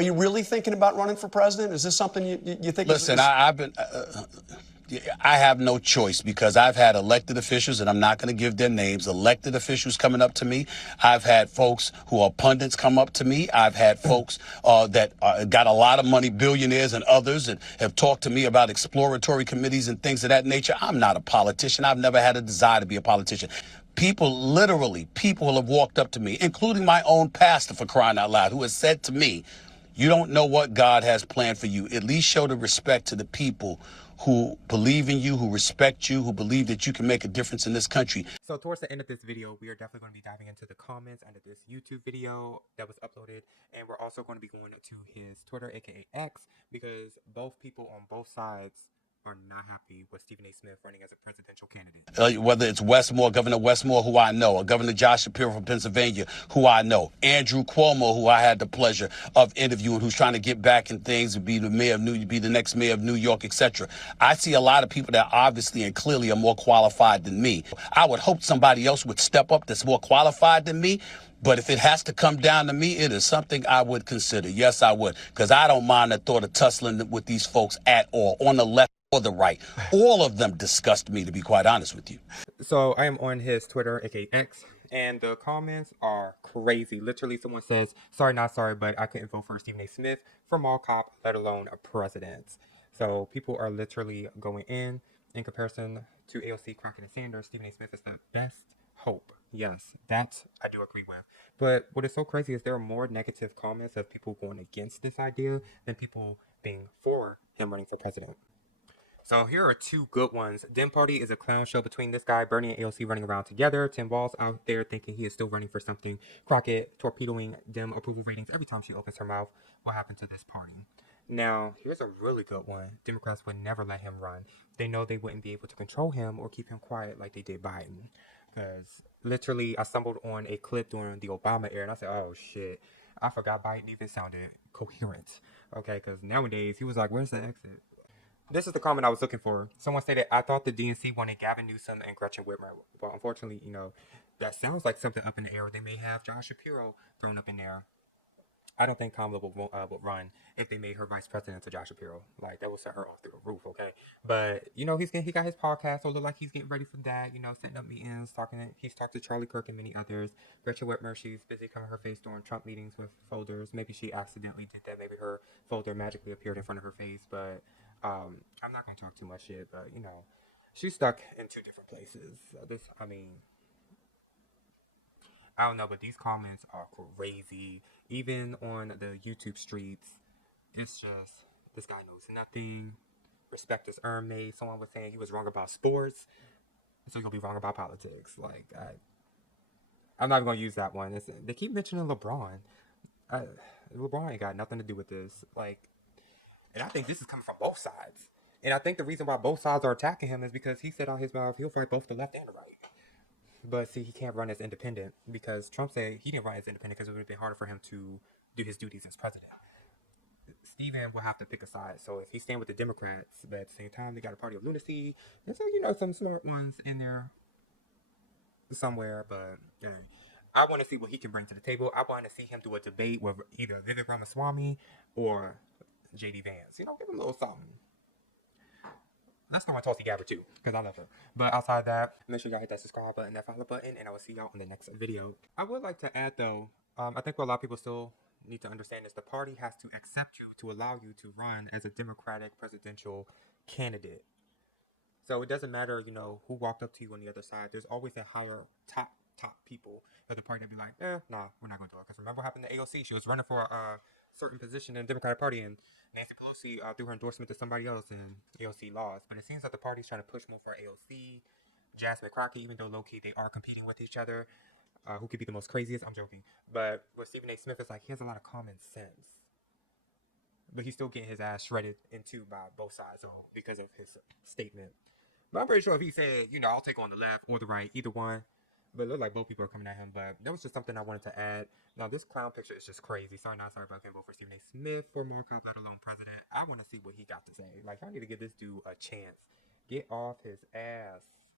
Are you really thinking about running for president? Is this something you think? Listen, I've been. I have no choice because I've had elected officials, and I'm not going to give their names, elected officials coming up to me. I've had folks who are pundits come up to me. I've had folks that got a lot of money, billionaires and others, and have talked to me about exploratory committees and things of that nature. I'm not a politician. I've never had a desire to be a politician. People have walked up to me, including my own pastor, for crying out loud, who has said to me, you don't know what God has planned for you. At least show the respect to the people who believe in you, who respect you, who believe that you can make a difference in this country. So towards the end of this video, we are definitely going to be diving into the comments under this YouTube video that was uploaded. And we're also going to be going to his Twitter, aka X, because both people on both sides are not happy with Stephen A. Smith running as a presidential candidate. Whether it's Westmore, Governor Westmore, who I know, or Governor Josh Shapiro from Pennsylvania, who I know, Andrew Cuomo, who I had the pleasure of interviewing, who's trying to get back in things, be the next mayor of New York, etc. I see a lot of people that obviously and clearly are more qualified than me. I would hope somebody else would step up that's more qualified than me. But if it has to come down to me, it is something I would consider. Yes, I would, because I don't mind the thought of tussling with these folks at all, on the left or the right. All of them disgust me, to be quite honest with you. So I am on his Twitter, aka X, and the comments are crazy. Literally, someone says, sorry, not sorry, but I couldn't vote for Stephen A. Smith for mall cop, let alone a president. So people are literally going in comparison to AOC, Crockett, and Sanders. Stephen A. Smith is the best hope. Yes, that I do agree with. But what is so crazy is there are more negative comments of people going against this idea than people being for him running for president. So here are two good ones. Dem Party is a clown show between this guy, Bernie, and AOC running around together. Tim Walz out there thinking he is still running for something. Crockett torpedoing Dem approval ratings every time she opens her mouth. What happened to this party? Now, here's a really good one. Democrats would never let him run. They know they wouldn't be able to control him or keep him quiet like they did Biden. Because literally, I stumbled on a clip during the Obama era, and I said, oh shit, I forgot Biden even sounded coherent. Okay, because nowadays, he was like, where's the exit? This is the comment I was looking for. Someone stated, I thought the DNC wanted Gavin Newsom and Gretchen Whitmer. Well, unfortunately, that sounds like something up in the air. They may have Josh Shapiro thrown up in there. I don't think Kamala will run if they made her vice president to Josh Shapiro. Like, that would set her off the roof, okay? But, he got his podcast, so it look like he's getting ready for that, setting up meetings, he's talked to Charlie Kirk and many others. Gretchen Whitmer, she's busy covering her face during Trump meetings with folders. Maybe she accidentally did that. Maybe her folder magically appeared in front of her face, but I'm not going to talk too much shit, but, she's stuck in two different places. I don't know, but these comments are crazy. Even on the YouTube streets, it's just, this guy knows nothing. Respect is earned made. Someone was saying he was wrong about sports, so you'll be wrong about politics. Like, I'm not even going to use that one. They keep mentioning LeBron. LeBron ain't got nothing to do with this. Like, and I think this is coming from both sides. And I think the reason why both sides are attacking him is because he said out his mouth he'll fight both the left and the right. But see, he can't run as independent because Trump said he didn't run as independent because it would have been harder for him to do his duties as president. Stephen will have to pick a side. So if he's staying with the Democrats, but at the same time they got a party of lunacy, and so some smart ones in there somewhere. But I want to see what he can bring to the table. I want to see him do a debate with either Vivek Ramaswamy or JD Vance. Give him a little something. Let's throw my Tulsi Gabbard too, because I love her. But outside that, make sure y'all hit that subscribe button, that follow button, and I will see y'all in the next video. I would like to add though, I think what a lot of people still need to understand is the party has to accept you to allow you to run as a Democratic presidential candidate. So it doesn't matter, who walked up to you on the other side. There's always a higher top people of the party that be like, nah, we're not going to do it. Because remember what happened to AOC? She was running for a certain position in the Democratic Party, and Nancy Pelosi threw her endorsement to somebody else, and AOC lost. But it seems like the party's trying to push more for AOC, Jasmine Crockett, even though low-key they are competing with each other. Who could be the most craziest? I'm joking. But with Stephen A. Smith, it's like he has a lot of common sense. But he's still getting his ass shredded in two by both sides, so because of his statement. But I'm pretty sure if he said, I'll take on the left or the right, either one. But it looked like both people are coming at him. But that was just something I wanted to add. Now, this clown picture is just crazy. Sorry, not sorry, but I can't vote for Stephen A. Smith for Markov, let alone president. I want to see what he got to say. Like, I need to give this dude a chance. Get off his ass.